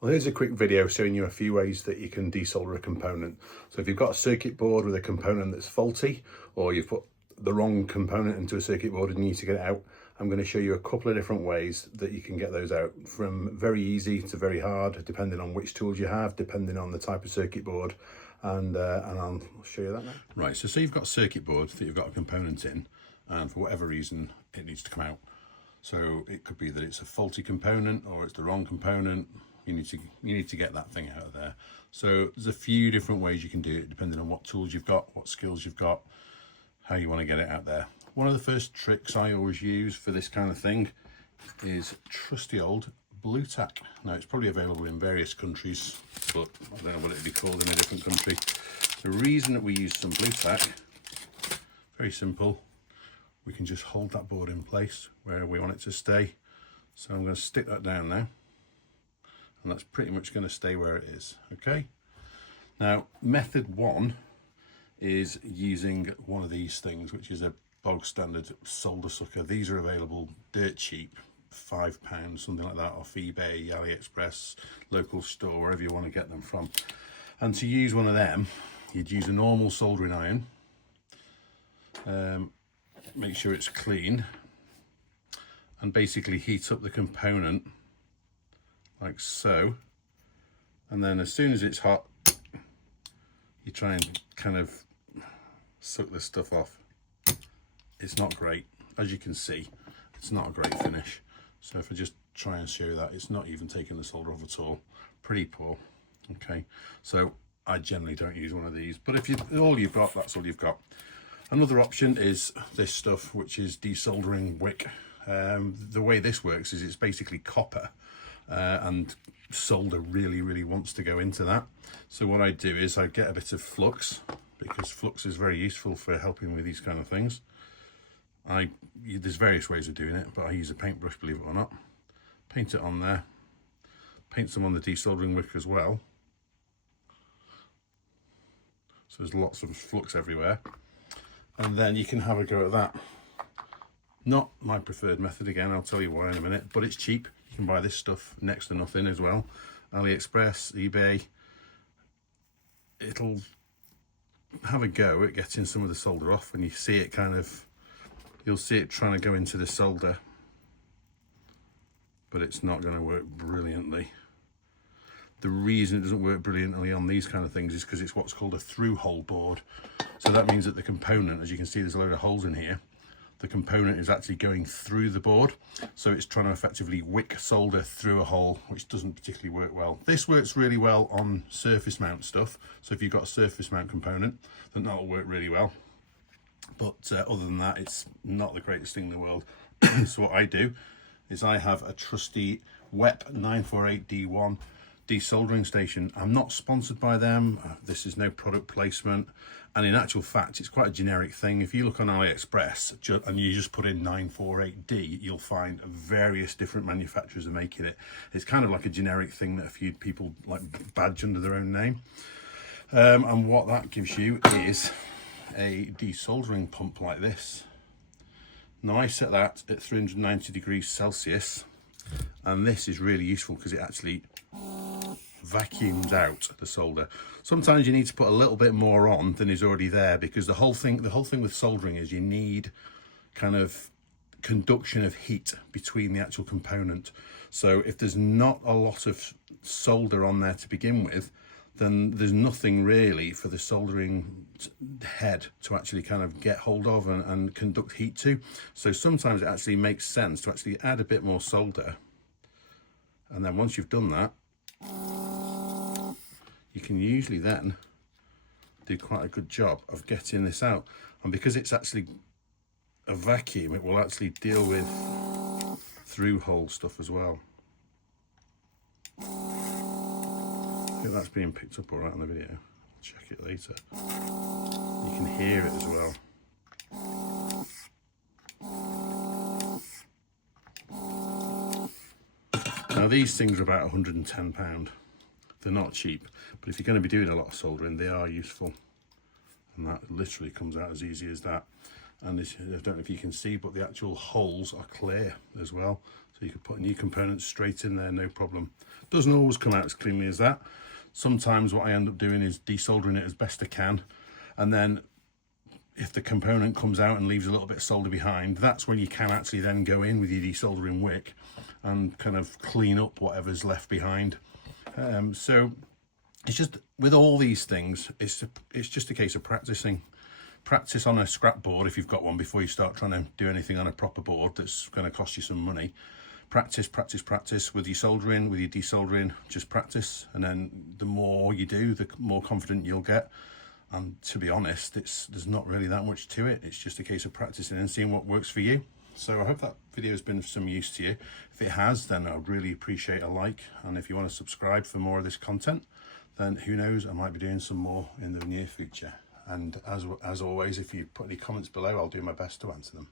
Well, here's a quick video showing you a few ways that you can desolder a component. So if you've got a circuit board with a component that's faulty, or you've put the wrong component into a circuit board and you need to get it out, I'm going to show you a couple of different ways that you can get those out, from very easy to very hard, depending on which tools you have, depending on the type of circuit board, and I'll show you that now. Right, so you've got a circuit board that you've got a component in, and for whatever reason it needs to come out. So it could be that it's a faulty component or it's the wrong component. You need to get that thing out of there. So there's a few different ways you can do it, depending on what tools you've got, what skills you've got, how you want to get it out there. One of the first tricks I always use for this kind of thing is trusty old blue tack. Now, it's probably available in various countries, but I don't know what it'd be called in a different country. The reason that we use some blue tack, very simple. We can just hold that board in place where we want it to stay. So I'm going to stick that down now, and that's pretty much going to stay where it is. Okay. Now, method one is using one of these things, which is a bog standard solder sucker. These are available dirt cheap, £5, something like that, off eBay, AliExpress, local store, wherever you want to get them from. And to use one of them, you'd use a normal soldering iron. Make sure it's clean, and basically heat up the component like so, and then as soon as it's hot, you try and kind of suck this stuff off. It's not great, as you can see. It's not a great finish. So if I just try and show that, it's not even taking the solder off at all. Pretty poor. Okay, so I generally don't use one of these, but if all you've got, that's all you've got. Another option is this stuff, which is desoldering wick. The way this works is it's basically copper, and solder really wants to go into that. So what I do is I get a bit of flux, because flux is very useful for helping with these kind of things. There's various ways of doing it, but I use a paintbrush, believe it or not. Paint it on there. Paint some on the desoldering wick as well. So there's lots of flux everywhere. And then you can have a go at that. Not my preferred method, again, I'll tell you why in a minute, but it's cheap. You can buy this stuff next to nothing as well. AliExpress, eBay. It'll have a go at getting some of the solder off. When you see it you'll see it trying to go into the solder, but it's not going to work brilliantly. The reason it doesn't work brilliantly on these kind of things is because it's what's called a through hole board. So that means that the component, as you can see, there's a load of holes in here. The component is actually going through the board. So it's trying to effectively wick solder through a hole, which doesn't particularly work well. This works really well on surface mount stuff. So if you've got a surface mount component, then that'll work really well. But other than that, it's not the greatest thing in the world. So what I do is I have a trusty WEP 948D1 desoldering station. I'm not sponsored by them. This is no product placement, and in actual fact it's quite a generic thing. If you look on AliExpress and you just put in 948D, you'll find various different manufacturers are making it. It's kind of like a generic thing that a few people like badge under their own name, and what that gives you is a desoldering pump like this. Now I set that at 390 degrees Celsius, and this is really useful because it actually vacuums out the solder. Sometimes you need to put a little bit more on than is already there, because the whole thing with soldering is you need kind of conduction of heat between the actual component. So if there's not a lot of solder on there to begin with, then there's nothing really for the soldering head to actually kind of get hold of and conduct heat to. So sometimes it actually makes sense to actually add a bit more solder, and then once you've done that, you can usually then do quite a good job of getting this out. And because it's actually a vacuum, it will actually deal with through hole stuff as well. I think that's being picked up all right on the video. I'll check it later. You can hear it as well. Now these things are about £110. They're not cheap, but if you're going to be doing a lot of soldering, they are useful. And that literally comes out as easy as that. And this, I don't know if you can see, but the actual holes are clear as well. So you could put new components straight in there, no problem. Doesn't always come out as cleanly as that. Sometimes what I end up doing is desoldering it as best I can. And then if the component comes out and leaves a little bit of solder behind, that's when you can actually then go in with your desoldering wick and kind of clean up whatever's left behind. So it's just, with all these things, it's just a case of practicing. Practice on a scrap board if you've got one before you start trying to do anything on a proper board that's going to cost you some money. Practice with your soldering, with your desoldering, just practice. And then the more you do, the more confident you'll get. And to be honest, there's not really that much to it. It's just a case of practicing and seeing what works for you. So I hope that video has been of some use to you. If it has, then I'd really appreciate a like. And if you want to subscribe for more of this content, then who knows, I might be doing some more in the near future. And as always, if you put any comments below, I'll do my best to answer them.